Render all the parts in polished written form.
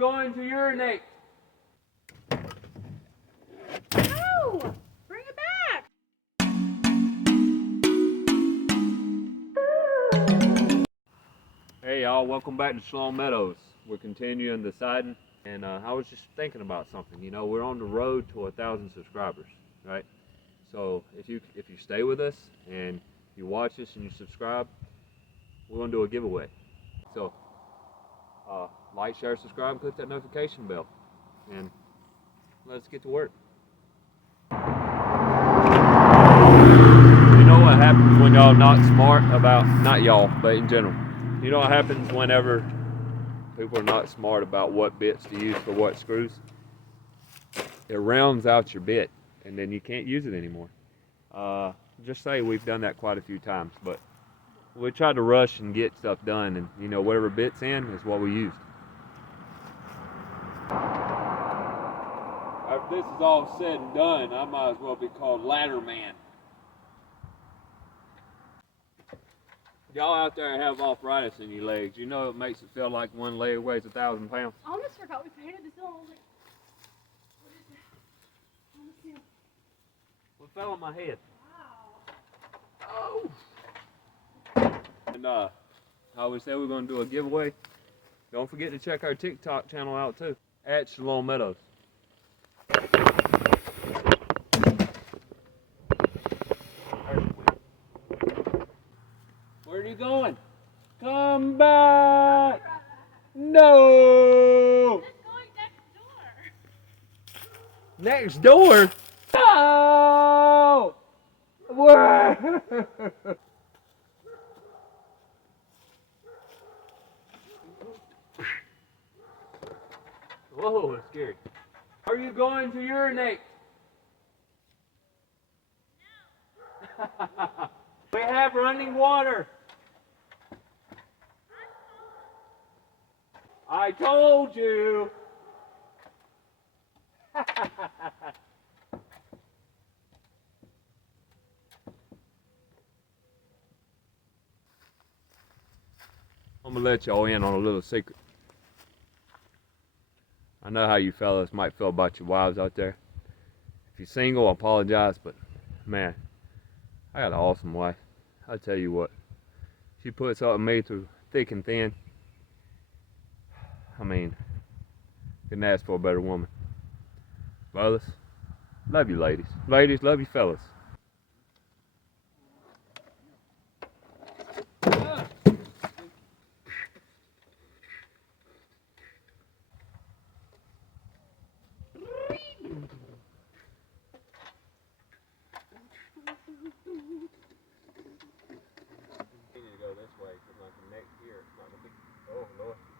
going to urinate? No! Bring it back! Hey y'all, welcome back to Sloan Meadows. We're continuing the siding, and I was just thinking about something. You know, we're on the road to 1,000 subscribers, right? So if you stay with us and you watch us and you subscribe, we're gonna do a giveaway. So like, share, subscribe, and click that notification bell, and let's get to work. You know what happens when y'all not smart about, not y'all, but in general. You know what happens whenever people are not smart about what bits to use for what screws? It rounds out your bit, and then you can't use it anymore. Just say we've done that quite a few times, but we tried to rush and get stuff done, and you know, whatever bit's in is what we used. After this is all said and done, I might as well be called Ladder Man. Y'all out there have arthritis in your legs. You know it makes it feel like one leg weighs 1,000 pounds. I almost forgot we painted this on. Like, what is that? What fell on my head? Wow. Oh! And I always say we're going to do a giveaway. Don't forget to check our TikTok channel out too, at Sloan Meadows. Where are you going? Come back! No! It's going next door. Next door? No! Whoa! Whoa, it's scary. Are you going to urinate? No. We have running water. I told you. I'm gonna let y'all in on a little secret. I know how you fellas might feel about your wives out there. If you're single, I apologize, but man, I got an awesome wife. I tell you what, she puts up with me through thick and thin. I mean, couldn't ask for a better woman. Fellas, love you ladies. Ladies, love you fellas.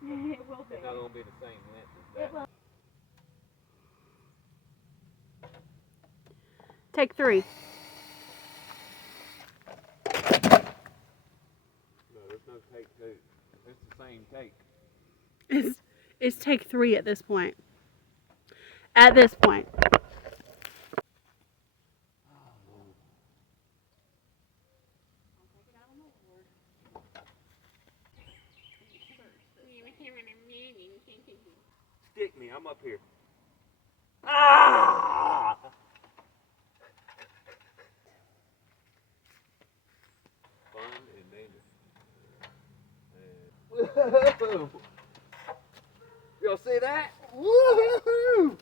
It will be. It's not going to be the same length as that. It will. Take 3. No, there's no take 2. It's the same take. It's take 3 at this point. At this point. Stick me, I'm up here. Ah! Fun and dangerous. Woohoo! Y'all see that? Woohoo!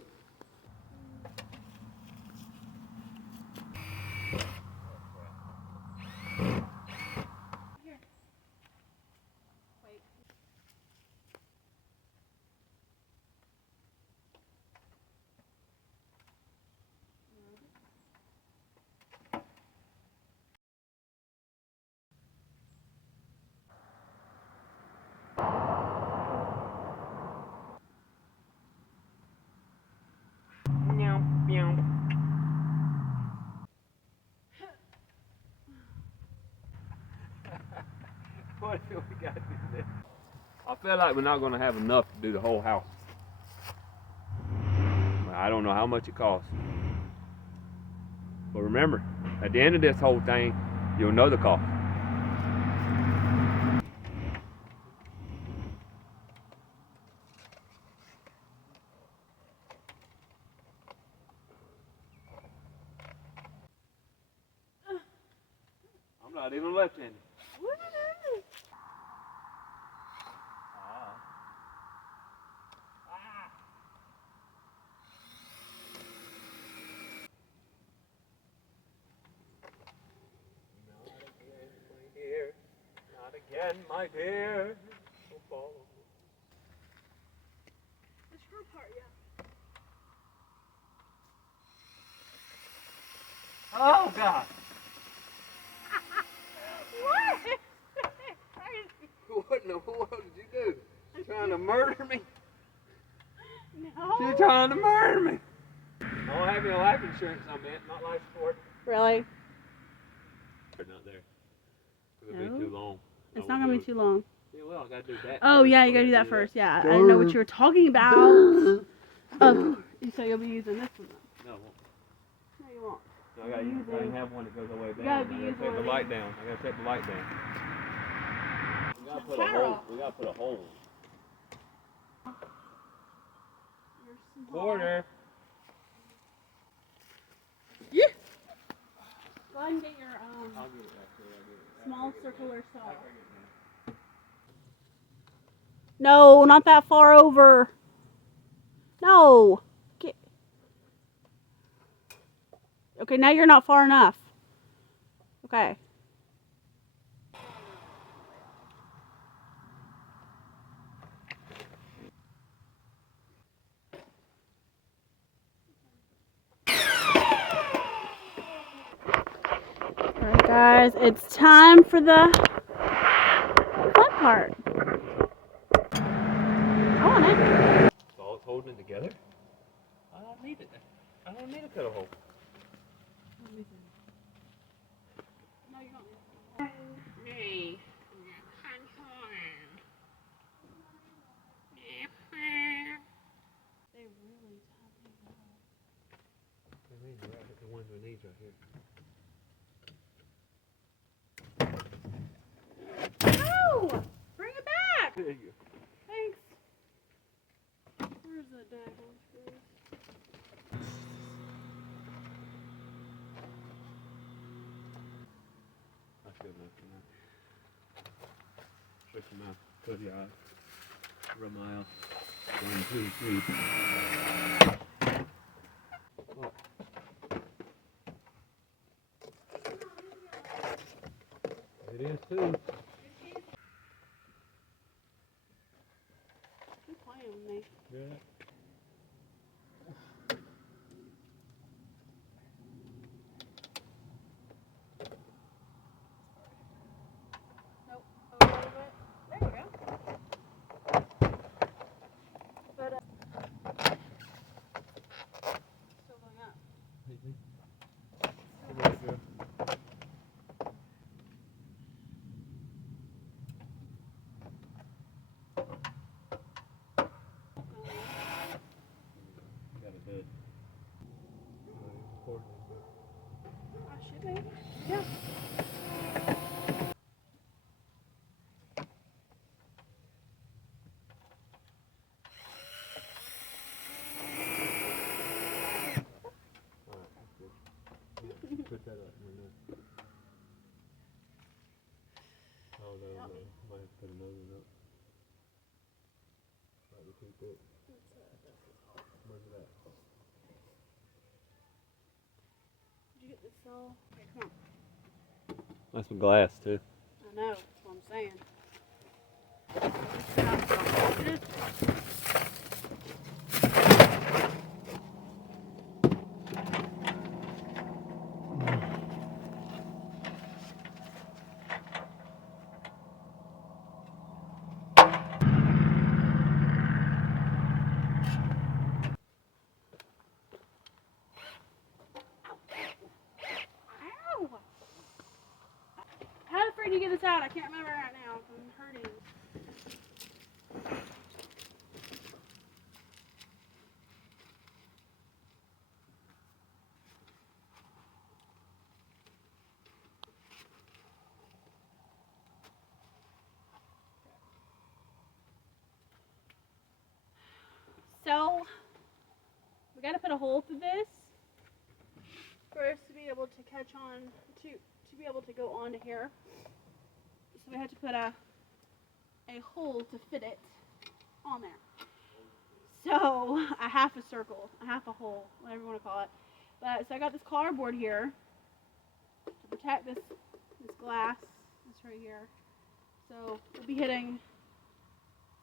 What do we got to do this? I feel like we're not going to have enough to do the whole house. I don't know how much it costs. But remember, at the end of this whole thing, you'll know the cost. Not even left-handed. Woo! Not again, my dear. Don't follow me. The screw part, yeah. Oh, God. What? What in the world did you do? You trying to murder me? No. You're trying to murder me. I don't have any life insurance on it, not life support. Really? Not there. It'll be too long. It's not gonna be too long. Yeah, well, I gotta do that. Oh first. yeah, you gotta do that first. Yeah, I didn't know what you were talking about. So you'll be using this one though. No, I won't. No, you won't. No, I gotta have one that goes all the way down. gotta be I gotta using take the one. light down. I gotta take the light down. We gotta put a hole. We gotta put a hole. Quarter. Yeah. Go ahead and get your I'll get it back there. I'll get it. small circular saw. I'll bring it No, not that far over. No. Get. Okay, now you're not far enough. Okay. Alright guys, it's time for the fun part. I want it. So it's holding it together. I don't need it. I don't need to cut a hole. No, you don't. Hey. They really top these up. What do you mean? Right, the ones we need right here. No! Bring it back! There you go. Thanks. Where's the daggone screws? That's good enough for now. Shut your mouth. Close your eyes. Rub my eye. 1, 2, 3. Look. It is too. Keep playing with me. Yeah. Nope. A little bit. There you go. But, still going up. Got a bed. I should be. Yeah. Put that up in there. Oh no, no. Might have to put another one up. Might be too thick. Where's it at? Did you get this all? Okay, come on. That's some glass too. I know. That's what I'm saying. Ow! How the frick do you get this out? I can't remember right now. I'm hurting. So, we gotta put a hole through this for us to be able to catch on to be able to go onto here. So we had to put a hole to fit it on there. So a half a circle, a half a hole, whatever you want to call it. But so I got this cardboard here to protect this glass. This right here. So we'll be hitting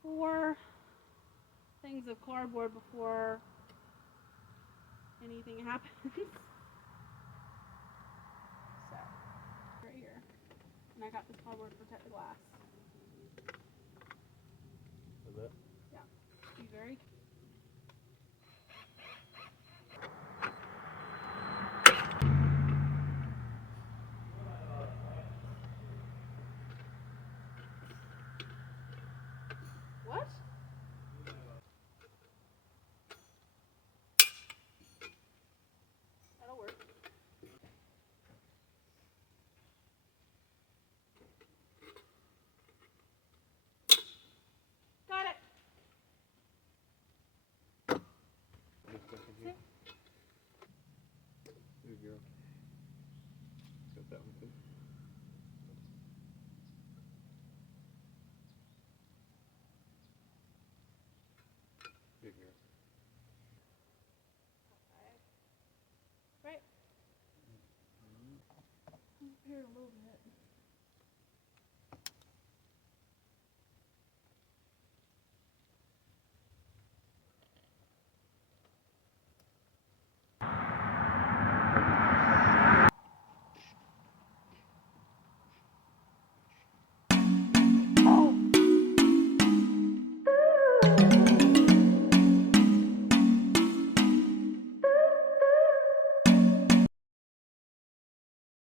4 things of cardboard before anything happens. So right here, and I got this cardboard to protect the glass. Is that? Yeah. Be very. What? That'll work. Got it. See? There you go. Got that one too. There you go. Right. Here a little bit.